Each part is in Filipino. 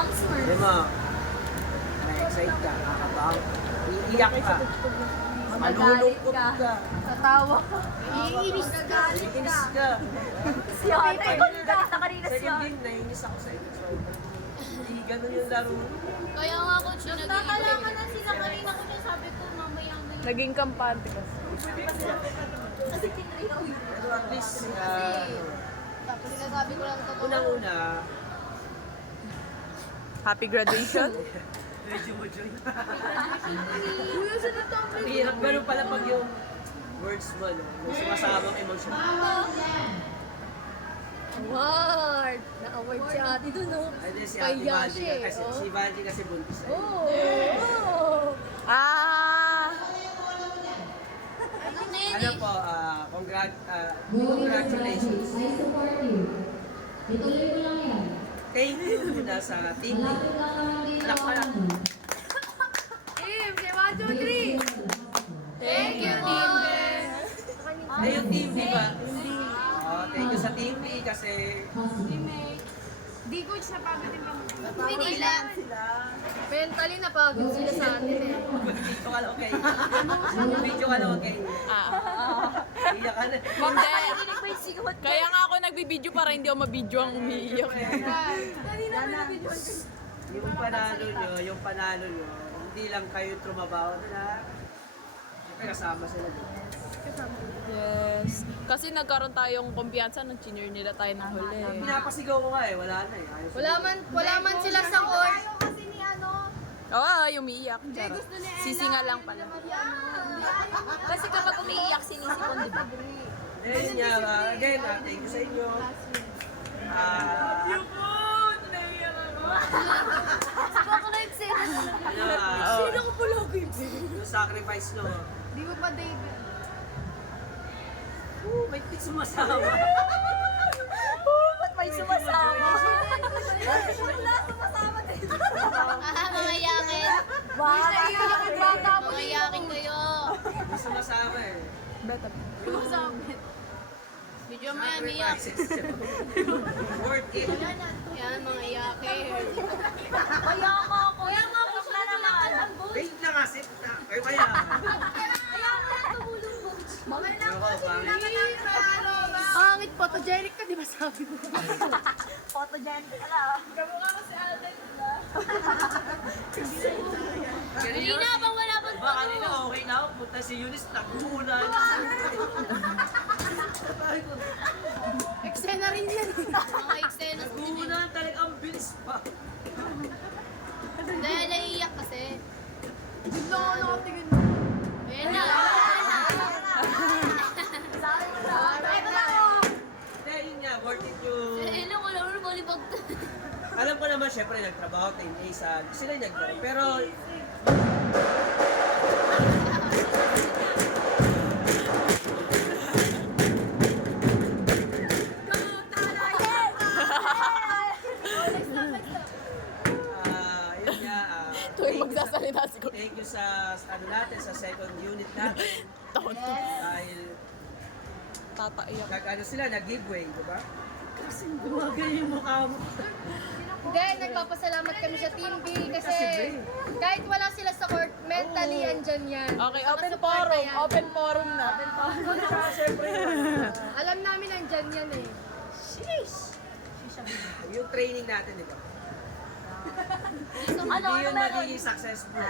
Ang smart. Di mo, na-excite ka, kakabaw, iiyak ka, malulungkot ka, Sa tawa ka. Iinis ka. iinis ka. Si ate, galit na kanina si Second ate. game, naiinis ako sa inyo. Hindi ganun yung laro. Kaya nga ako siya Nakalaman na sila kanina ko niya sabi ko mamaya na. Naging kampante ka. Kasi kinriyaw yun. Pero at least, Tapos sinasabi ko lang totoo. unang-una, Happy graduation? medyo mo joy. Kuya, sa natabi. Ang hirap ganun pala pag yung words mo, no? May sumasamang emosyon. Award! Na-award si ate dun, no? Ay, di, si Kay Ate Vanji Yashi, kasi, oh. si Vanji kasi buntis. eh. Oh! Ah! Ano na yan Ano eh? po, congratulations. I support you. Ituloy mo lang yan. Thank you muna sa team. Lapit lang naman dito Anak ka lang. Team, say 1, 2, 3! Thank you, Team Ay, yung team B ba? Oh, thank you sa team B kasi Di ko siya pagod yung pamilya. Hindi lang. Mentally napagod sila sa atin eh. mag-video ka lang, okay? Mag-video ka lang, okay? Iyak ka na. Hindi. Hindi ko yung sigot. Kaya nga ako nagbibideo para hindi ako mabidyo ang umiiyak. Kanina ko na video. Yung panalo nyo, hindi lang kayo trumabaho na siyempre kasama sila dito. Yes. Kasi nagkaroon tayong kumpiyansa nung chinir nila tayo ng huli. Pinapasigaw ko nga eh, wala na eh. Ayaw Wala man sila sa court. Oo, umiiyak. Charot. Sisinga lang pala. Kasi kapag umiiyak, sinisipon, di ba? Then, again, thank you sa inyo. Chocolate sila. Sino ko pala ko yung sacrifice nyo. Di mo pa David. May sumasama. Ba't may sumasama? Wala sumasama din. Mga yakin. Baka yung bata mo. Mga yakin kayo. May sumasama eh. Video mo yan, iyak. Sacrifices. Worth it. Yan, mga yakin. Kaya nga ako. Kaya nga ako na naman. Wait na kasi. Kayo kaya. Kaya nga tumulong mo. Mga Pero ko, pangit. Pangit, photogenic ka, di ba sabi mo? Photogenic ka lang. Kamukha ko si Alden. Hindi na, pang wala pang Ba, kanina okay na ako. Punta si Eunice, nagkuhunan. Eksena rin yan. mga eksena. Nagkuhunan talaga, ang bilis pa. Dahil naiiyak kasi. Bigla ko nakatingin mo. Ayan na. Ito na ako. Hindi, yun nga, worth it yung... Hello, wala mo na balibag. Alam ko naman, syempre, nagtrabaho tayo yung isa. Sila yung nagtrabaho. Pero, yun nga, Tuwing magsasalita siguro. thank you sa ano natin, sa second unit natin. Taon to. Dahil, Tataiyak. ano sila, nag-giveaway, di ba? Kasi gumagay yung mukha mo. Hindi, nagpapasalamat kami sa Team B kasi Kasi, Bray. kahit wala sila sa court, mentally andyan yan. Okay, open Nakasuporta forum. yan. Open forum na. Siyempre, Alam namin andyan yan eh. yung training natin, di ba? Ano, Hindi yun magiging successful.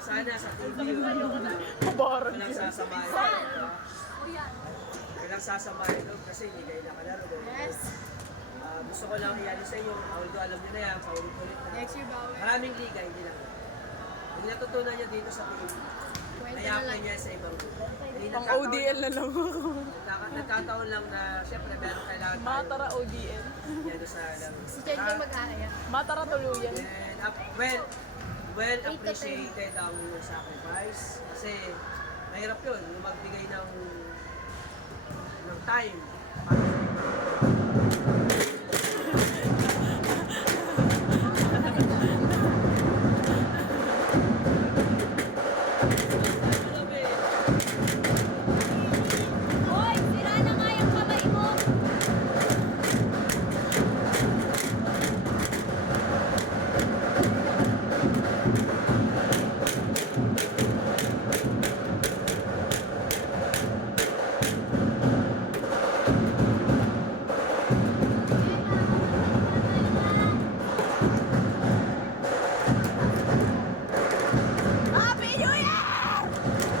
Sana sa TV yun. Mabaran. Walang sasamahin. Walang sasamahin doon kasi hindi kayo nakalaro. Yes. Gusto ko lang iyan sa inyo, although alam nyo na yan, paulit-ulit na. Next year, bawal. Maraming liga, hindi lang. Pag natutunan niya dito sa team, naya-apply niya sa ibang group. Pang ODL na lang ako. Nagkataon lang na, syempre, meron kailangan tayo. Matara ODL. Yan sa lang. Si Jen yung mag-aaya. Matara tuluyan. And well appreciated ang iyong sacrifice. Kasi mahirap yun, yung magbigay ng time. Hoy, sira na nga yung kamay mo. Happy New Year!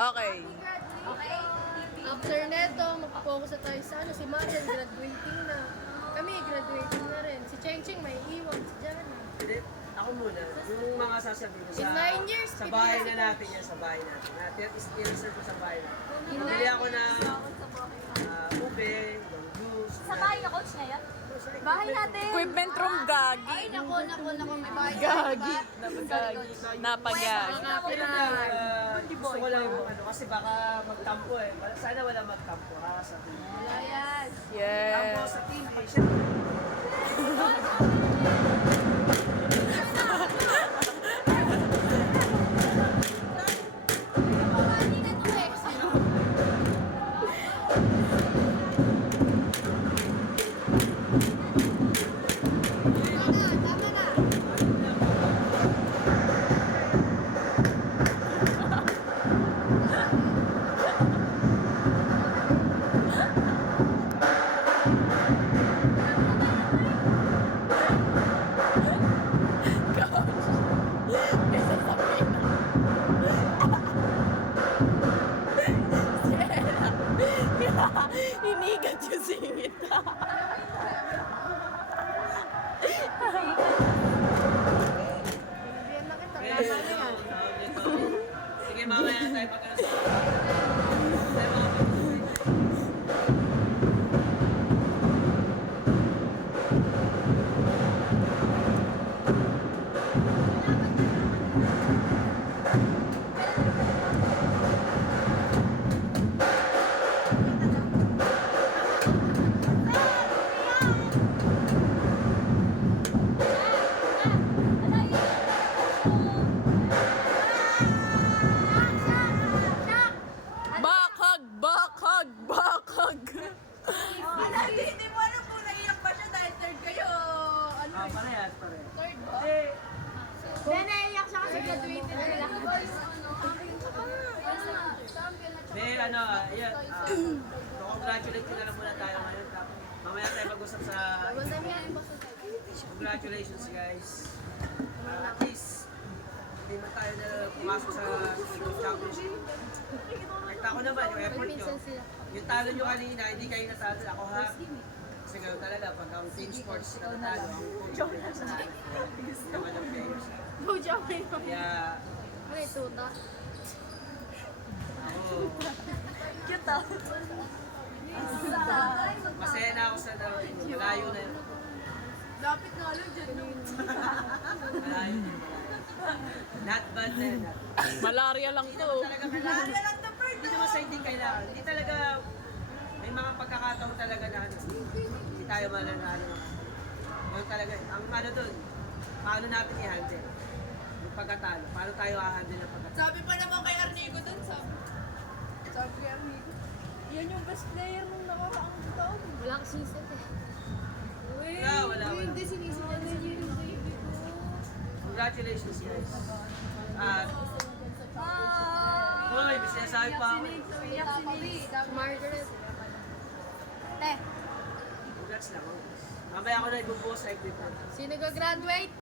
Okay. After neto, mag-focus na tayo sa ano, si Marian graduating na. Kami graduating na rin. Si Cheng Cheng may iwan, si Jana. Hindi, ako muna. Yung mga sasabihin ko In 9 years, sa bahay na natin yan, sa bahay natin. I-reserve ko sa bahay natin. In Bili 9 ako ng ube, ng juice. Sa bahay na coach na yan? Bahay natin. Equipment room gagi. Ay, naku, may bahay. Gagi. Napagagi. Gusto ko lang yung ano, kasi baka magtampo eh. Sana wala magtampo ha, sa team. Wala yan. Tampo Yes. sa team eh. Siyempre, Hinigat yung singit. Bigyan na kita. eh, Tama na yan. sige, mamaya na tayo pag-alas. Bakag! Bakag! Bakag! Hindi mo alam kung naiyak ba siya dahil third kayo. Ano? Parehas. Third ba? Eh, Hindi, naiyak siya kasi graduated na sila. ano, ayan. Congratulate ko na lang muna tayo ngayon. Tapos, mamaya tayo mag-usap sa... Congratulations guys. At least, hindi na tayo na pumasok sa championship. Kahit ako naman, yung effort nyo. Yung talo nyo kanina, hindi kayo natalo. Ako happy. Kasi gano'n talaga, pag ang team sports na natalo, ang coach ko rin sa namin. Naman ang players. Bojo ko yun. Kaya, May tuta. ako, Cute ah. masaya na ako sa malayo na yun. Lapit nga lang dyan. Malayo na yun. Not bad na yun. Malaria lang to. Talaga kailangan. Hindi naman sa hindi kailangan. Hindi talaga, may mga pagkakataon talaga na ano, hindi tayo mananalo. Yun talaga, ang ano dun, paano natin i-handle? Yung pagkatalo, paano tayo i-handle ng pagkatalo? Sabi pa naman kay Arnigo dun, sabi kay Arnigo, yan yung best player nung nakaraang taon. Wala kasing set eh. Wala. Hindi sinisipan na yun yung baby ko. Congratulations guys. At, hoy, may sinasabi pa ako. Si Margaret. Te, Congrats lang. Mamaya ako na ibubuhos sa equipment. sino gagraduate?